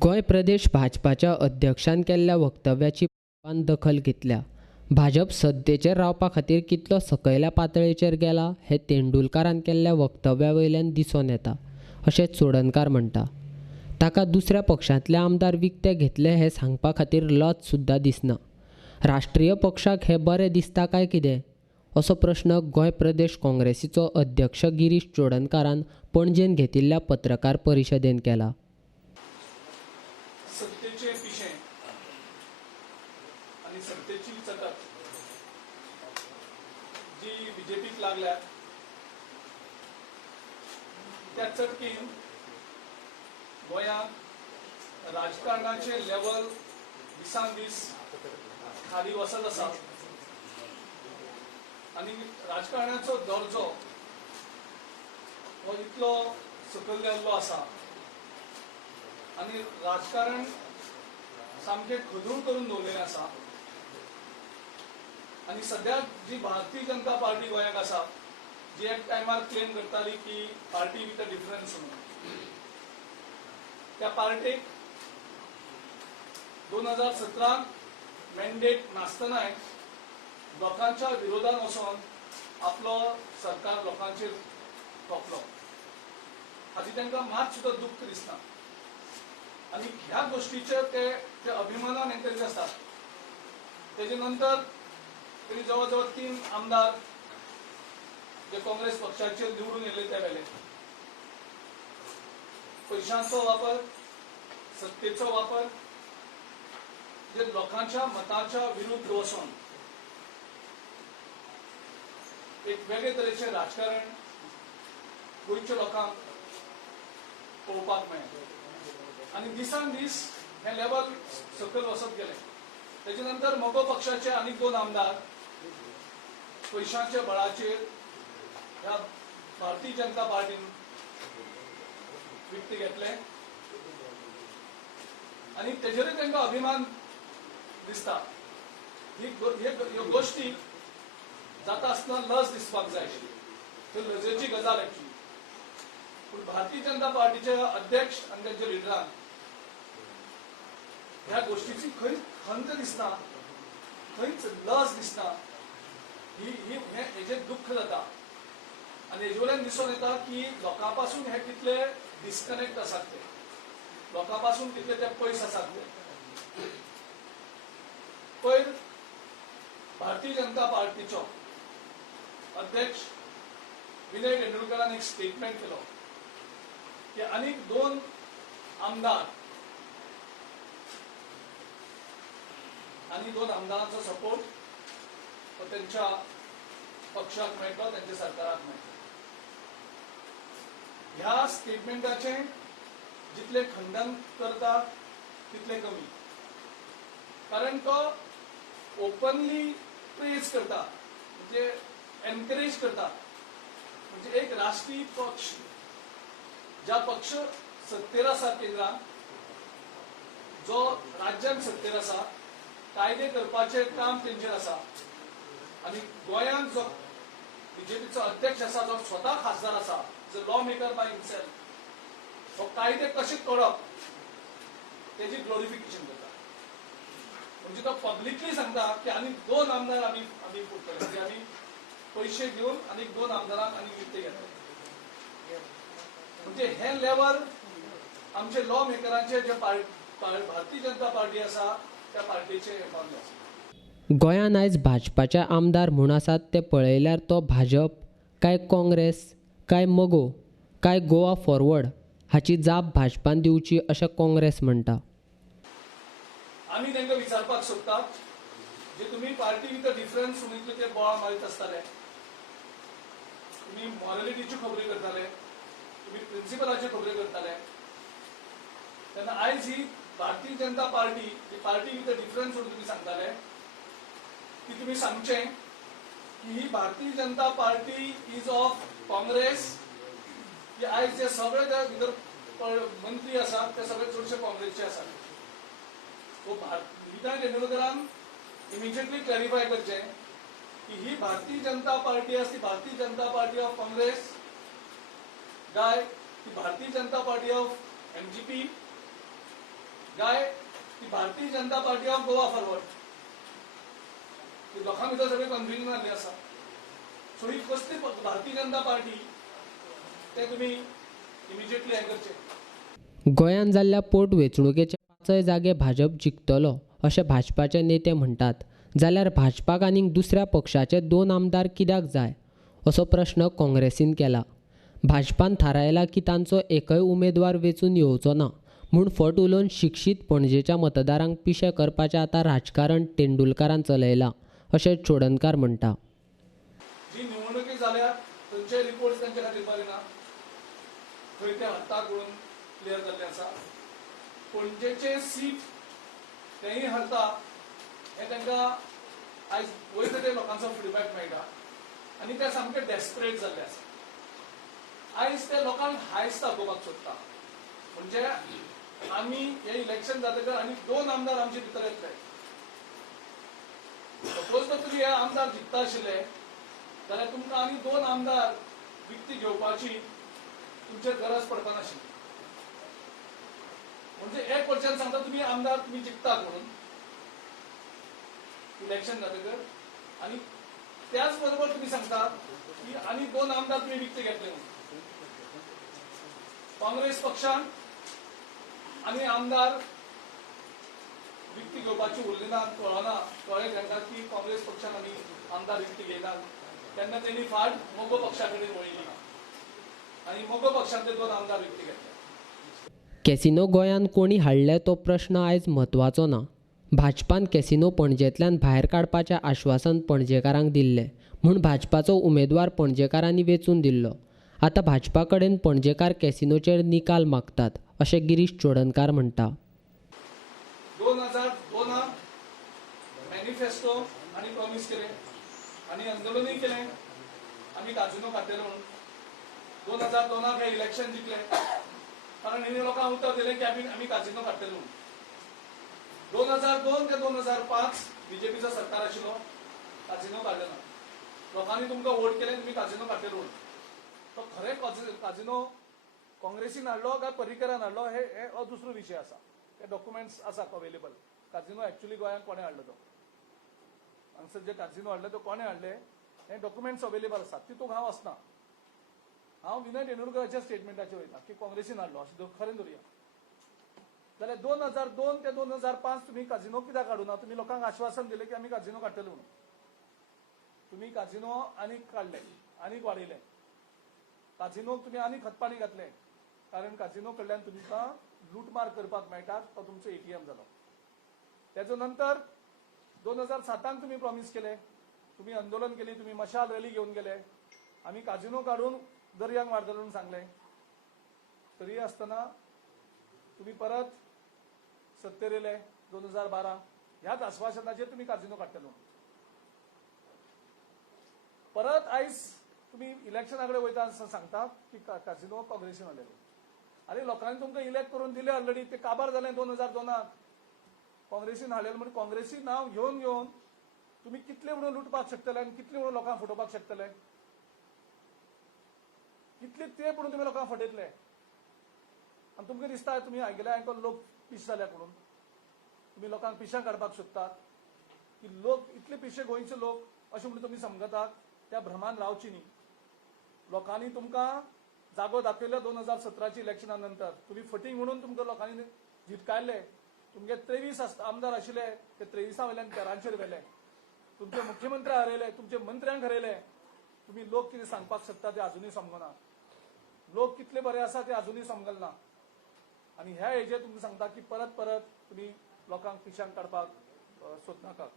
गोंय प्रदेश भाजपाच्या अध्यक्षान केल्ल्या वक्तव्याची दखल घेतल्या. भाजप सत्तेचेर रावपा खातीर कितलो सकयल्या पातळीचेर गेला हें तेंडुलकरान केल्ल्या वक्तव्या वयल्यान दिसून येता अशें चोडणकार म्हणटा. ताका दुसऱ्या पक्षांतले आमदार विकते घेतले हें सांगपा खातीर लज सुद्दां दिसना. राष्ट्रीय पक्षाक हें बरें दिसता काय कितें असो प्रश्न गोंय प्रदेश काँग्रेसीचो अध्यक्ष गिरीश चोडणकारान पणजेन घेतिल्ल्या पत्रकार परिशदेंत केला. सत्तेचे पिशे आणि सत्तेची चटक जी बीजेपीक लागल्या त्या चटकीन गोंयांत राजकारणाचे लेवल दिसान दीस खाली वचत आसा आणि राजकारणाचो दर्जो हो इतलो सकयल गेल्लो आसा आणि राजकारण सामकें खदूळ करून दवरलेलें आसा. आणि सद्याक जी भारतीय जनता पार्टी गोंयांत आसा जी एक टायमार क्लेम करताली की पार्टी विथ अ डिफरन्स म्हणून, त्या पार्टीक 2017 मॅन्डेट नासतनाय लोकांच्या विरोधान वचून आपलो सरकार लोकांचेर थोपलो. हाची तांकां मात सुद्दां दुख्ख दिसना. आणि ह्या गोष्टीचे ते अभिमानान हे करीत असतात. तेजे नंतर तरी जवळ जवळ 3 आमदार जे काँग्रेस पक्षाचे निवडून येले त्या वेळेला पैशांचो वापर, सत्तेचो वापर, जे लोकांच्या मताच्या विरुद्ध वचून एक वेगळे तरेचे राजकारण गोंयच्या लोकांक पळोवपाक मेळ्ळें. आणि दिसान दीस हे लेवल सकयल वचत गेले. तेजे नंतर मोगो पक्षाचे आनीक 2 आमदार पैशांच्या बळाचेर ह्या भारतीय जनता पार्टीन विकते घेतले आणि तेजेरूय तांकां अभिमान दिसता. ह्यो गोष्टी जाता आसतना लज दिसपाक जाय आशिल्ली, त्यो लजेची गजाल आशिल्ली. पूण भारतीय जनता पार्टीचे अध्यक्ष आनी तांच्या लिडरान ह्या गोष्टीची खंयच खंत दिसना, खंयच लज दिसना. हेजे दुख्ख जाता आणि हेजे वयल्यान दिसून येता की लोकां पासून हे कितले डिस्कनेक्ट आसात, ते लोकां पासून कितले ते पयस आसात. ते पयर भारतीय जनता पार्टीचो अध्यक्ष विनय तेंडुलकरान एक स्टेटमेंट केलो की आनीक 2 आमदार आणि 2 आमदारांचो सपोर्ट त्यांच्या पक्षाक मेळटलो, त्यांच्या सरकाराक मेळटलो. ह्या स्टेटमेंटाचे जितले खंडन करता तितले कमी, कारण तो ओपनली प्रेज करता, म्हणजे एनकरेज करता. म्हणजे एक राष्ट्रीय पक्ष ज्या पक्ष सत्तेर आसा केंद्रात, जो राज्यात सत्तेर आसा, कायदे करपाचे काम तेंचेर आसा. आणि गोंयांत जो बीजेपीचो अध्यक्ष आसा, जो स्वता खासदार आसा, जो लॉ मेकर बाय हिमसेल्फ, हो कायदे कशे तोडप तेजी ग्लोरिफिकेशन करता. म्हणजे तो पब्लिकली सांगता की आनी 2 आमदार आमी फुटतले, म्हणजे आमी पैसे घेवन आनीक 2 आमदारांक आनी विकते घेतले. म्हणजे हे लेवल आमचे लॉ मेकरांचे जे भारतीय जनता पार्टी आसा त्या पार्टीचे पावले आसा. गोंयांत आयज भाजपाचे आमदार म्हूण आसात ते पळयल्यार तो भाजप काय काँग्रेस काय मगो काय गोवा फॉरवर्ड हाची जाप भाजपान दिवची अशें काँग्रेस म्हणटा. आमी तांकां विचारपाक सोदतात, जे तुमी पार्टी विथ अ डिफरन्स म्हणून इतले ते बोवाळ मारीत आसताले, तुमी मॉरलिटीच्यो खबरी करताले, तुमी प्रिन्सिपलाच्यो खबरी करताले, तेन्ना आयज ही भारतीय जनता पार्टी ही पार्टी विथ अ डिफरन्स म्हणून तुमी सांगताले की तुमी सांगचें की ही Bharatiya Janata party is of Congress, की आयज जे सगळे त्या भितर मंत्री आसात ते सगळे चडशे काँग्रेसचे आसात. सो विनय तेंडुलकरान इमिजिएटली क्लॅरिफाय करचें की ही भारतीय जनता पार्टी आसा ती भारतीय जनता पार्टी ऑफ काँग्रेस काय ती भारतीय जनता पार्टी ऑफ MGP काय की भारतीय Janata party of Goa forward लोकां भितर सगळे कन्फ्युजन जाल्ले आसा. सो ही कसली भारतीय जनता पार्टी ते तुमी इमिजिएटली हें करचे. गोंयांत जाल्ल्या पोट वेंचणुकेचे 5 जागे भाजप जिखतलो अशें भाजपाचे नेते म्हणटात. जाल्यार भाजपाक आनीक दुसऱ्या पक्षाचे 2 आमदार कित्याक जाय असो प्रश्न काँग्रेसीन केला. भाजपान थारायला की तांचो एकय उमेदवार वेंचून येवचो ना म्हूण फट उलोवन शिक्षीत पणजेच्या मतदारांक पिशें करपाचें आतां राजकारण तेंडुलकरान चलयलां अशें चोडणकार म्हणटा. जी निवडणुकी जाल्यात थंयचे रिपोर्ट तांचे खातीर बरे ना. खंय ते हरतात म्हणून क्लियर जाल्ले आसा. पणजेचे सीट तेंय हरता हें तांकां आयज वयता ते लोकांचो फिडबॅक मेळटा आनी ते सामके डेस्परेट जाल्ले आसा. आयज ते लोकांक हायस दाखोवपाक सोदता. म्हणजे आमी हे इलेक्शन जातकर आनी 2 आमदार आमचे भितर येतले. सपोज जर तुमी हे आमदार जिखता आशिल्ले जाल्यार तुमकां आनी 2 आमदार विकती घेवपाची तुमचेर गरज पडपा नाशिल्ली. म्हणजे एक वचन सांगता तुमी आमदार तुमी जिखतात म्हणून इलेक्शन जातकर आनी त्याच बरोबर तुमी सांगतात की आनी 2 आमदार तुमी विकते घेतले म्हणून. काँग्रेस पक्षान आनी आमदार विकती घेवपाची उरली ना कळना कळ्ळें तांकां की काँग्रेस पक्षान आनी आमदार विकती घेयनात तेन्ना तेणी फाट मोगो पक्षा कडेन वळिल्ली आनी मोगो पक्षांतले 2 आमदार विकती घेतले. कॅसिनो गोंयांत कोणी हाडले तो प्रश्न आयज म्हत्वाचो ना. भाजपान कॅसिनो पणजेंतल्यान भायर काडपाचें आश्वासन पणजेकारांक दिल्लें म्हूण भाजपाचो उमेदवार पणजेकारांनी वेंचून दिल्लो. आतां भाजपा कडेन पणजेकार कॅसिनोचेर निकाल मागतात अशें गिरीश चोडणकार म्हणटा. 2002 मॅनिफेस्टो आनी प्रॉमिस केले आनी आंदोलनूय केलें आमी काजिनो काडटले म्हणून. 2002 हे इलेक्शन जिखले कारण हेणी लोकांक उतर दिलें की आमी काजिनो काडटले म्हणून. 2002 ते 2005 बीजेपीचो सरकार आशिल्लो काजिनो काडले ना. लोकांनी तुमकां वोट केलें तुमी काजिनो काडटले म्हणून. तो खरें काजिनो काँग्रेसीन हाडलो काय पर्रीकरान हाडलो हे हो दुसरो विशय आसा. ते डॉक्युमेंट्स आसात अवेलेबल. काजिनो एक्चुअली गोंयांत कोणें हाडलो तो हांगसर जे काजिनो हाडले तो कोणें हाडले हे डॉक्युमेंट्स अवेलेबल आसात. तितूंत हांव वचना. हांव विनय तेंडुलकराच्या स्टेटमेंटाचेर वयता की काँग्रेसीन हाडलो अशें खरें धरया. जाल्यार 2002 ते 2005 तुमी काजिनो कित्याक हाडूना. तुमी लोकांक आश्वासन दिलें की आमी काजिनो काडटले म्हणून. तुमी काजिनो आनीक काडले आनीक वाडयले. काजिनोक तुमी आनीक खतपाणी घातले कारण काजिनो कडल्यान तुमकां लूटमार करपाक मेळटा तो तुमचो एटीएम जालो. तेजो नंतर 2007 तुमी प्रॉमिस केले. तुमी आंदोलन केली. तुमी मशाल रॅली घेवन गेले. आमी काजिनो काडून दर्यांक मारतले म्हणून सांगले. तरी आसतना तुमी परत सत्तेर येयले 2012 ह्याच आश्वासनाचेर तुमी काजिनो काडटले म्हणून. परत आयज तुमी इलेक्शना कडेन वयता सांगता की काजिनो काँग्रेसीन हाडलेले. आनी लोकांनी तुमकां इलेक्ट करून दिले ऑलरेडी. ते काबार जालें 2002 काँग्रेसीन हाडलेले म्हणून काँग्रेसी नांव घेवन घेवन तुमी कितले म्हणून लुटपाक शकतले आनी कितले म्हणून लोकांक फटोवपाक शकतले. कितले ते म्हणून तुमी लोकांक फटयतले आनी तुमकां दिसता तुमी आयकले हांकां लोक पिश जाल्यात म्हणून. तुमी लोकांक पिशां काडपाक सोदतात की लोक इतले पिशे गोंयचे लोक अशें म्हणून तुमी समजतात. त्या भ्रमान रावची न्ही. लोकांनी तुमकां जागो दाखयलो 2017 इलेक्शना नंतर. तुमी फटींग म्हणून तुमकां लोकांनी झिटकायले. तुमगे 23 आमदार आशिल्ले ते 23 वयल्यान 13 व्हेले. तुमचे मुख्यमंत्री हरयले. तुमचे मंत्र्यांक हरयले. तुमी लोक कितें सांगपाक सोदता ते अजुनूय समजना. लोक कितले बरे आसा ते अजुनूय समजलना. आनी ह्या हेजेर तुमकां सांगता की परत परत तुमी लोकांक पिशांक काडपाक सोदनाकात.